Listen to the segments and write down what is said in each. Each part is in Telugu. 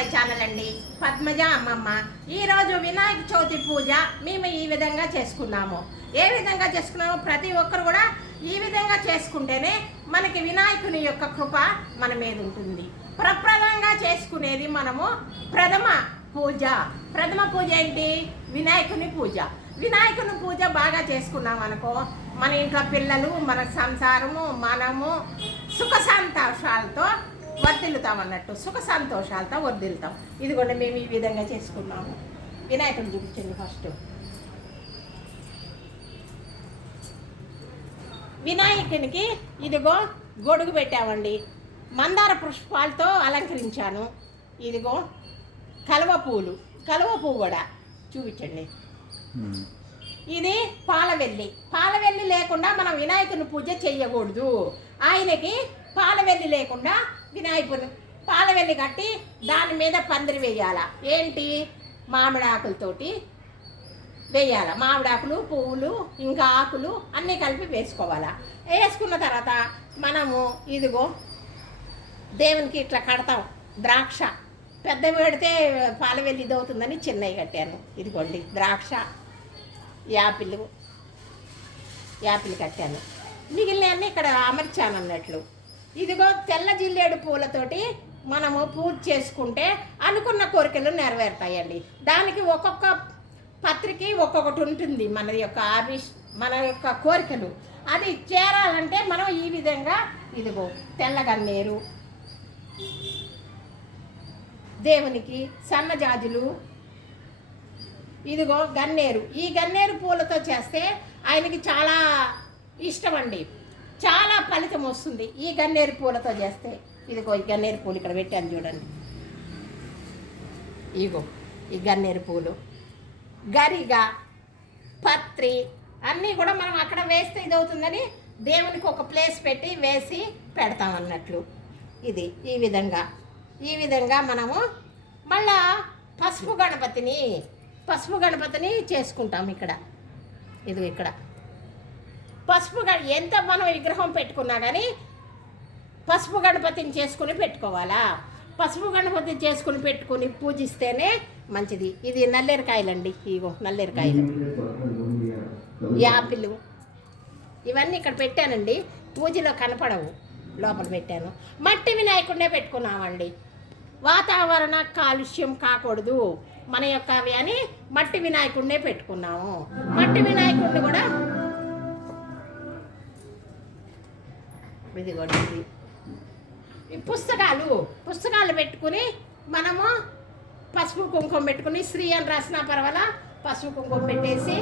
మై ఛానల్ అండి. పద్మజ అమ్మమ్మ. ఈరోజు వినాయక చవితి పూజ మేము ఈ విధంగా చేసుకున్నాము. ఏ విధంగా చేసుకున్నామో ప్రతి ఒక్కరు కూడా ఈ విధంగా చేసుకుంటేనే మనకి వినాయకుని యొక్క కృప మన మీద ఉంటుంది. ప్రప్రదంగా చేసుకునేది మనము ప్రథమ పూజ. ప్రథమ పూజ ఏంటి? వినాయకుని పూజ. వినాయకుని పూజ బాగా చేసుకున్నాం అనుకో మన ఇంట్లో పిల్లలు మన సంసారము మనము సుఖ సంతోషాలతో వర్ధిల్లుతాం అన్నట్టు సుఖ సంతోషాలతో వర్ధిల్లుతాం. ఇదిగోండి మేము ఈ విధంగా చేసుకున్నాము. వినాయకుని చూపించండి ఫస్ట్. వినాయకునికి ఇదిగో గొడుగు పెట్టామండి. మందార పుష్పాలతో అలంకరించాను. ఇదిగో కలువ పూలు కలువ పువ్వు కూడా చూపించండి. ఇది పాలవెల్లి. పాలవెల్లి లేకుండా మనం వినాయకుని పూజ చెయ్యకూడదు ఆయనకి పాలవెల్లి లేకుండా వినాయకుడు పాలవెల్లి కట్టి దాని మీద పందిరి వేయాల. ఏంటి? మామిడి ఆకులతోటి వేయాల. మామిడాకులు పువ్వులు ఇంకా ఆకులు అన్నీ కలిపి వేసుకోవాలా. వేసుకున్న తర్వాత మనము ఇదిగో దేవునికి ఇట్లా కడతాం. ద్రాక్ష. పెద్ద పెడితే పాలవెల్లి ఇది అవుతుందని చిన్నవి కట్టాను. ఇదిగోండి ద్రాక్ష యాపిల్ యాపిల్ కట్టాను. మిగిలినవన్నీ ఇక్కడ అమర్చాను అన్నట్లు. ఇదిగో తెల్ల జిల్లేడు పూలతోటి మనము పూజ చేసుకుంటే అనుకున్న కోరికలు నెరవేరుతాయండి. దానికి ఒక్కొక్క పత్రిక ఒక్కొక్కటి ఉంటుంది మన యొక్క ఆవిష్ మన యొక్క కోరికలు. అది చేరాలంటే మనం ఈ విధంగా ఇదిగో తెల్లగన్నేరు దేవునికి సన్నజాజులు ఇదిగో గన్నేరు. ఈ గన్నేరు పూలతో చేస్తే ఆయనకి చాలా ఇష్టం అండి. చాలా ఫలితం వస్తుంది. ఈ గన్నేరు పూలతో చేస్తే ఇదిగో ఈ గన్నేరు పూలు ఇక్కడ పెట్టాను చూడండి. ఇగో ఈ గన్నేరు పూలు. గరిగ పత్రి అన్నీ కూడా మనం అక్కడ వేస్తే ఇది అవుతుందని దేవునికి ఒక ప్లేస్ పెట్టి వేసి పెడతాం అన్నట్లు. ఇది ఈ విధంగా. ఈ విధంగా మనము మళ్ళా పసుపు గణపతిని పసుపు గణపతిని చేసుకుంటాం ఇక్కడ. ఇది ఇక్కడ. పసుపు ఎంత మనం విగ్రహం పెట్టుకున్నా కానీ పసుపు గణపతిని చేసుకుని పెట్టుకోవాలా? పసుపు గణపతిని చేసుకుని పెట్టుకుని పూజిస్తేనే మంచిది. ఇది నల్లేరుకాయలండి ఇగో నల్లేరుకాయలు. యాపిల్. ఇవన్నీ ఇక్కడ పెట్టానండి. పూజలో కనపడవు. లోపల పెట్టాను. మట్టి వినాయకుడినే పెట్టుకున్నామండి. వాతావరణ కాలుష్యం కాకూడదు. మన యొక్క అవి అని మట్టి వినాయకుడినే పెట్టుకున్నాము. మట్టి వినాయకుడిని కూడా ఇది కొడుతుంది ఈ పుస్తకాలు పుస్తకాలు పెట్టుకుని మనము పసుపు కుంకుమ పెట్టుకుని శ్రీ అని రాసిన పర్వాలా? పసుపు కుంకుమ పెట్టేసి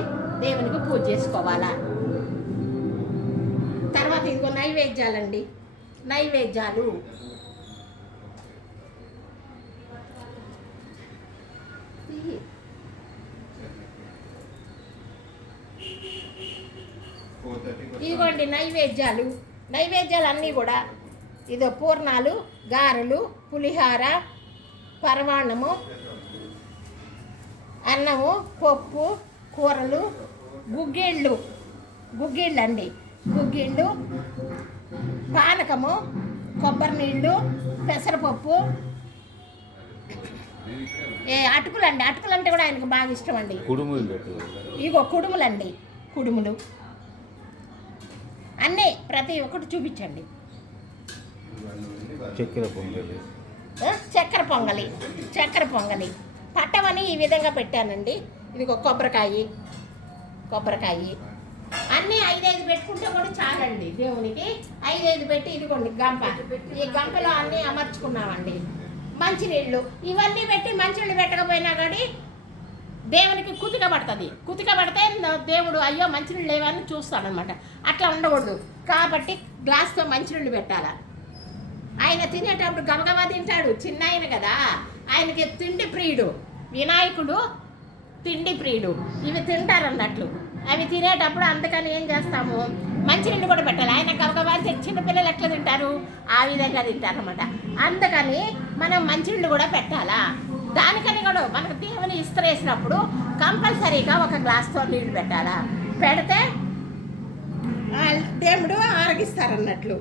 దేవునికి పూజ చేసుకోవాలా? తర్వాత ఇదిగో నైవేద్యాలండి. నైవేద్యాలు. ఇదిగోండి నైవేద్యాలు. నైవేద్యాలు అన్నీ కూడా ఇదో పూర్ణాలు గారెలు పులిహార పరమాన్నము అన్నము పప్పు కూరలు గుగ్గిళ్ళు గుగ్గిళ్ళు అండి గుగ్గిళ్ళు పానకము కొబ్బరి నీళ్ళు పెసరపప్పు. ఏ అటుకులు అండి అటుకులు అంటే కూడా ఆయనకు బాగా ఇష్టం అండి కుడుములు ఇగో కుడుములండి కుడుములు. అన్నీ ప్రతి ఒక్కటి చూపించండి. చక్కెర పొంగలి. చక్కెర పొంగలి. చక్కెర పొంగలి. పట్టమని ఈ విధంగా పెట్టానండి. ఇదిగో కొబ్బరికాయ. కొబ్బరికాయ. అన్నీ ఐదైదు పెట్టుకుంటే కూడా చాలండి దేవునికి. ఐదైదు పెట్టి ఇదిగోండి గంప. ఈ గంపలో అన్నీ అమర్చుకున్నామండి. మంచినీళ్ళు. ఇవన్నీ పెట్టి మంచినీళ్ళు కుతిక పడుతుంది. కుతిక పడితే దేవుడు అయ్యో మంచినీళ్ళు లేవని చూస్తాడనమాట. అట్లా ఉండకూడదు. కాబట్టి గ్లాస్తో మంచినీళ్ళు పెట్టాలా? ఆయన తినేటప్పుడు గబగబా తింటాడు. చిన్న ఆయన కదా. ఆయనకి తిండి ప్రియుడు. వినాయకుడు తిండి ప్రియుడు. ఇవి తింటారన్నట్లు అవి తినేటప్పుడు అందుకని ఏం చేస్తాము? మంచినీళ్ళు కూడా పెట్టాలి. ఆయన గబగబా చిన్న చిన్నపిల్లలు ఎట్లా తింటారు? ఆ విధంగా తింటారనమాట అందుకని మనం మంచినీళ్ళు కూడా పెట్టాలా? దానికని కూడా మనకు దేవుని ఇస్త్రేసినప్పుడు కంపల్సరీగా ఒక గ్లాస్తో నీళ్ళు పెట్టాలా? పెడితే దేవుడు ఆరగిస్తారన్నట్లు.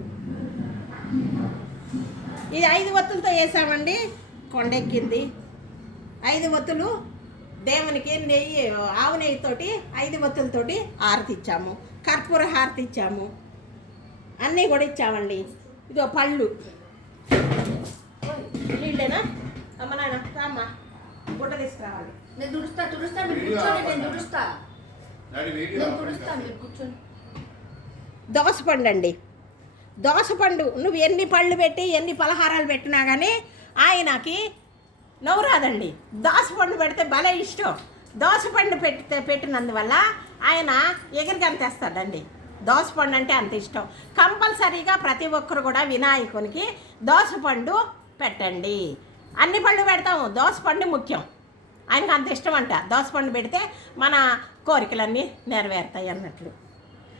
ఇది ఐదు ఒత్తులతో వేసామండి కొండెక్కింది. ఐదు ఒత్తులు దేవునికి నెయ్యి ఆవు నెయ్యితోటి ఐదు ఒత్తులతోటి హారతి ఇచ్చాము. కర్పూర హారతి ఇచ్చాము. అన్నీ కూడా ఇచ్చామండి. ఇదో పళ్ళు. నీళ్ళేనా? అమ్మ నాన్న రామ్మా. గుడ్డ తీసుకురావాలి. నేను దుడుస్తా తుడుస్తా మీరు కూర్చోండి నేను దుడుస్తా నేను తుడుస్తా మీరు కూర్చోండి. దోసపండు అండి దోసపండు నువ్వు ఎన్ని పళ్ళు పెట్టి ఎన్ని పలహారాలు పెట్టినా కానీ ఆయనకి నవ్వు రాదండి దోసపండు పెడితే భలే ఇష్టం. దోసపండు పెడితే పెట్టినందువల్ల ఆయన ఎగిరిగని తెస్తాడండి దోసపండు అంటే అంత ఇష్టం. కంపల్సరీగా ప్రతి ఒక్కరు కూడా వినాయకునికి దోసపండు పెట్టండి. అన్ని పళ్ళు పెడతాము. దోసపండు ముఖ్యం. ఆయనకు అంత ఇష్టం అంట దోసపండు పెడితే మన కోరికలన్నీ నెరవేరుతాయి అన్నట్లు.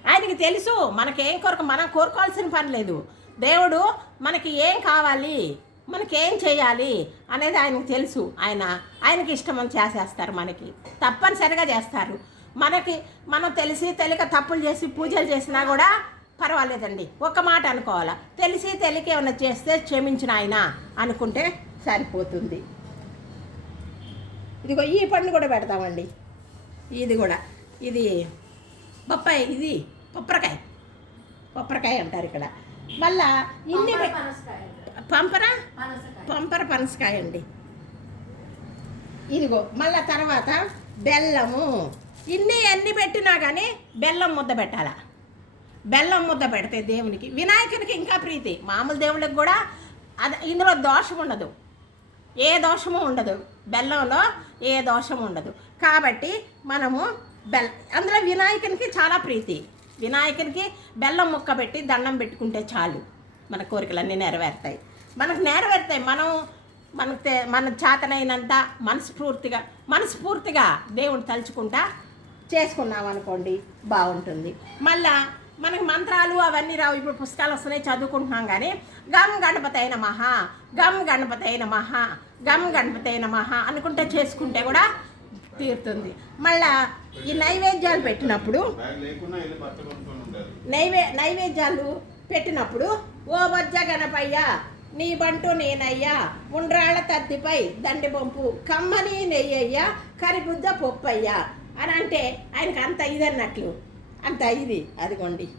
ఆయనకి తెలుసు మనకేం కోరిక మనం కోరుకోవాల్సిన పని లేదు. దేవుడు మనకి ఏం కావాలి మనకేం చేయాలి అనేది ఆయనకు తెలుసు. ఆయన ఆయనకి ఇష్టమని చేసేస్తారు మనకి. తప్పనిసరిగా చేస్తారు. మనకి మనం తెలిసి తెలియక తప్పులు చేసి పూజలు చేసినా కూడా పర్వాలేదండి. ఒక మాట అనుకోవాలా. తెలిసి తెలియక ఏమైనా చేస్తే క్షమించిన ఆయన అనుకుంటే సరిపోతుంది. ఇదిగో ఈ పండు కూడా పెడతామండి. ఇది కూడా. ఇది బొప్పాయి ఇది కొప్పరకాయ కొప్పరకాయ అంటారు ఇక్కడ. మళ్ళా ఇన్ని పంపర పంపర? పనసకాయ. అండి. ఇదిగో మళ్ళా తర్వాత బెల్లము. ఇన్ని ఎన్ని పెట్టినా కానీ బెల్లం ముద్ద పెట్టాల? బెల్లం ముద్ద పెడితే దేవునికి వినాయకునికి ఇంకా ప్రీతి. మామూలు దేవుళ్ళకి కూడా అది ఇందులో దోషం ఉండదు. ఏ దోషము ఉండదు. బెల్లంలో ఏ దోషం ఉండదు. కాబట్టి మనము బెల్ అందులో వినాయకునికి చాలా ప్రీతి. వినాయకునికి బెల్లం ముక్క పెట్టి దండం పెట్టుకుంటే చాలు. మన కోరికలన్నీ నెరవేరుతాయి. మనకు నెరవేరుతాయి. మనం మనకు తే- మన చేతనైనంత మనస్ఫూర్తిగా మనస్ఫూర్తిగా దేవుని తలుచుకుంటా చేసుకున్నాం అనుకోండి బాగుంటుంది. మళ్ళా మనకి మంత్రాలు అవన్నీ రావు. ఇప్పుడు పుస్తకాలు వస్తున్నాయి చదువుకుంటున్నాం కానీ గమ్ గణపతి అయిన మహా గమ్ గణపతి అయిన మహా గమ్ గణపతి అయిన మహా అనుకుంటే చేసుకుంటే కూడా తీరుతుంది. మళ్ళా ఈ నైవేద్యాలు పెట్టినప్పుడు నైవే నైవేద్యాలు పెట్టినప్పుడు ఓ బజ్జ గణపయ్య నీ బంటు నేనయ్యా ఉండ్రాళ్ళ తద్దిపై దండి పంపు కమ్మని నెయ్యయ్యా కరిబుద్ద పొప్పయ్యా అని అంటే ఆయనకు అంత ఇదన్నట్లు. అంత ఇది అదిగోండి.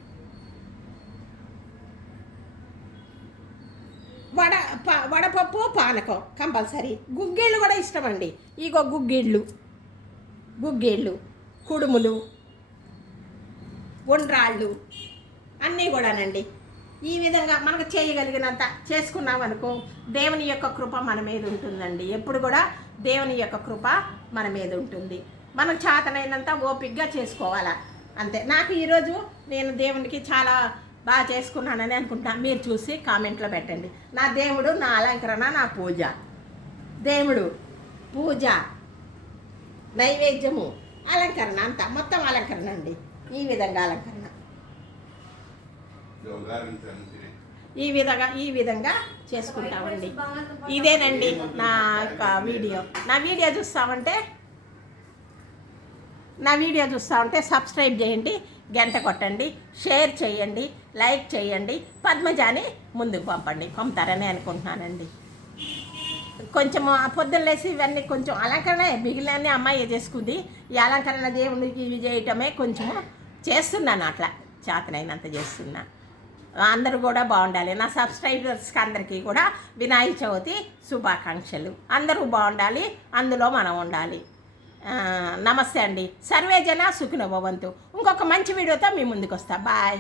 వడ ప- వడపప్పు పానకం కంపల్సరీ. గుగ్గిళ్ళు కూడా ఇష్టం అండి ఇగో గుగ్గిళ్ళు. గుగ్గిళ్ళు కుడుములు ఉండ్రాళ్ళు అన్నీ కూడానండి. ఈ విధంగా మనకు చేయగలిగినంత చేసుకున్నాం అనుకో దేవుని యొక్క కృప మన మీద ఉంటుందండి. ఎప్పుడు కూడా దేవుని యొక్క కృప మన మీద ఉంటుంది. మనం చేతనైనంత ఓపిగ్గా చేసుకోవాలా? అంతే. నాకు ఈరోజు నేను దేవునికి చాలా బాగా చేసుకున్నానని అనుకుంటా. మీరు చూసి కామెంట్లో పెట్టండి. నా దేవుడు నా అలంకరణ నా పూజ. దేవుడు పూజ నైవేద్యము అలంకరణ అంతా. మొత్తం అలంకరణ అండి. ఈ విధంగా అలంకరణ. ఈ విధంగా ఈ విధంగా చేసుకుంటామండి. ఇదేనండి నా యొక్క వీడియో. నా వీడియో చూస్తామంటే నా వీడియో చూస్తామంటే సబ్స్క్రైబ్ చేయండి గంట కొట్టండి షేర్ చేయండి లైక్ చేయండి పద్మజాని ముందుకు పంపండి పంపుతారని అనుకుంటున్నానండి. కొంచెం పొద్దున్న లేసి ఇవన్నీ కొంచెం అలంకరణ మిగిలిన అమ్మాయి చేసుకుంది. ఈ అలంకరణ దేవునికి ఇవి చేయటమే కొంచెం చేస్తున్నాను అట్లా చేతనైనంత చేస్తున్నా. అందరూ కూడా బాగుండాలి. నా సబ్స్క్రైబర్స్కి అందరికీ కూడా వినాయక చవితి శుభాకాంక్షలు. అందరూ బాగుండాలి అందులో మనం ఉండాలి. నమస్తే అండి. సర్వే జన సుఖినో భవంతు. ఇంకొక మంచి వీడియోతో మీ ముందుకు వస్తా బాయ్.